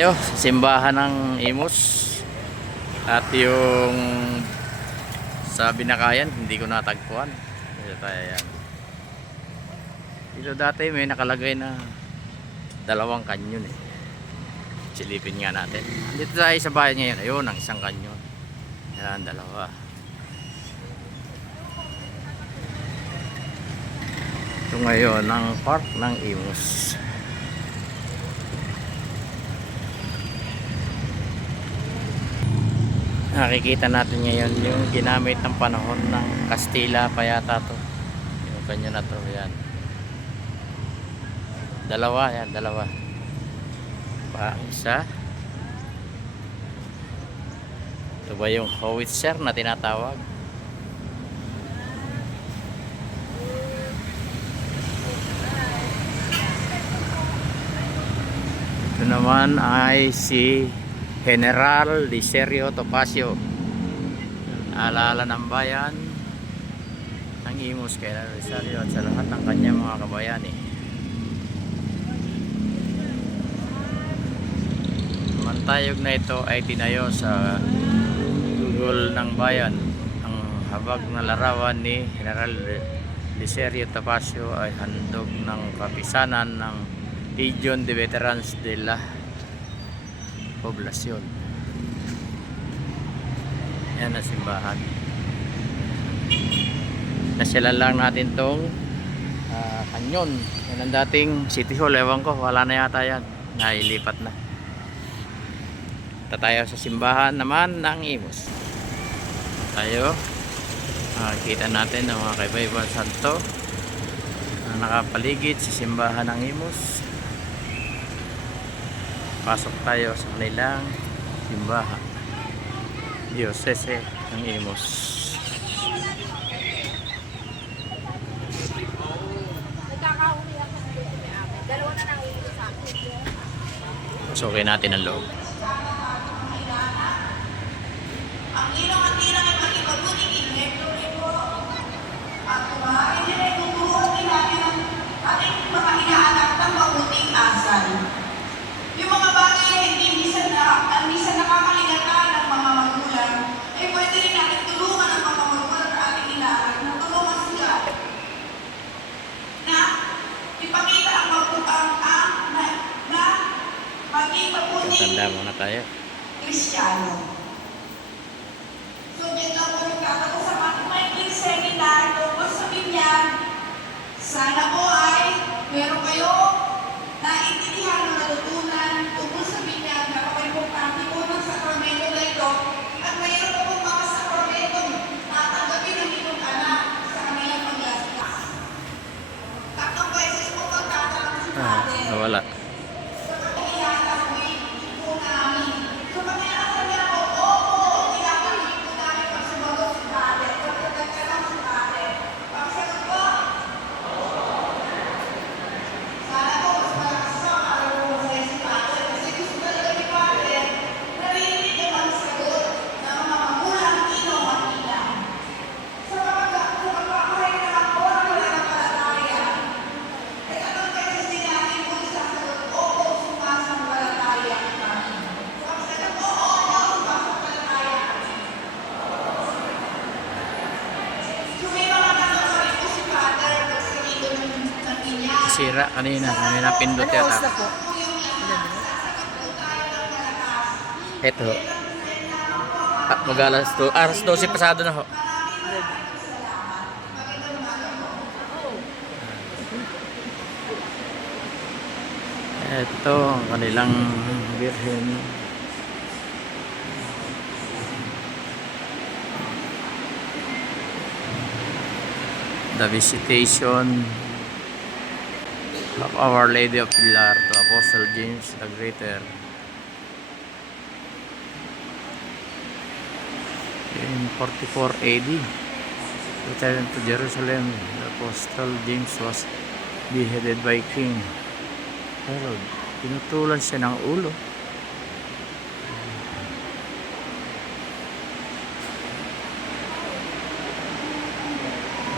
Tayo, simbahan ng Imus at yung sa Binakayan hindi ko natagpuan. Dito tayo yan. Dito dati may nakalagay na dalawang kanyon eh. Silipin nga natin. Dito tayo sa bayan ngayon. Ayun, ang isang kanyon. Yan, dalawa. Ito ngayon ang park ng Imus. Nakikita natin ngayon yung ginamit ng panahon ng Kastila pa yata to. Yung kanyo na to, yan. Dalawa, yan, dalawa. Pa, isa. Ito ba yung howitzer na tinatawag? Ito naman ay si General Licerio Topacio, alaala ng bayan ng Imus kay Licerio at sa lahat ng kanyang mga kabayani. Mantayog na ito ay tinayo sa Google ng bayan. Ang habag na larawan ni General Licerio Topacio ay handog ng kapisanan ng Legion de Veterans de la Poblasyon. Yan ang simbahan. Nasyalan lang natin tong kanyon. Yan ang dating City Hall. Ewan ko, wala na yata yan. Nailipat na. Tayo sa simbahan naman ng Imus. Tayo. Kita natin ang mga kaiba-ibang santo na nakapaligid sa simbahan ng Imus. Pasok tayo sa kanilang simbahan. Diocese ng Imus. Pasukin natin ang loob. Ang ilong at tilang ay makipaguning inheklo at kumain din ay tuturuan din natin ang ating mga inaanak ng mabuting asal. Yung mga bagay na hindi minsan nakakaligatan ng mga magulang, ay pwede rin natin tulungan ang mga magulang at ating inaanak na tulungan sila na ipakita ang mabuting na maging mabuting Tanda muna tayo. Kristiyano. So, dyan lang po nagkakaroon sa making seminar tungkol sa Binyan. Sana po ay meron kayo naintindihan o natutunan tungkol sa Binyan. Napaka-importante po ng sakramento na ito. At mayroon po mga sakramento tatanggapin ng inyong anak sa kanilang paglaslas. Tatlong beses po pagtatanong si Father. Nawala. Sa pag-ihatag po namin. So, pag-ihatag niya po, Sira kanina. May napindot yata. Ito. Mag-alas 12 pasado na ho. Ito ang kanilang birhen. The visitation of Our Lady of Pilar to Apostle James the Greater. In 44 AD, returned to Jerusalem, the Apostle James was beheaded by King Herod. Pinutulan siya ng ulo.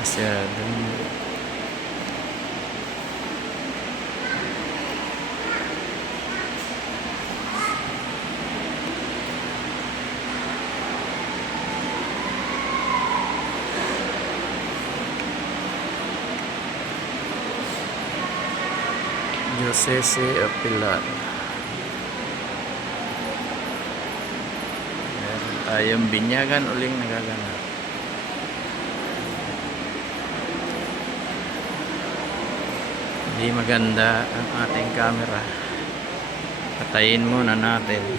Kasi Diocese of Pilar. Meron tayong binyagan uling nagaganap. Hindi maganda ang ating camera. Patayin muna natin.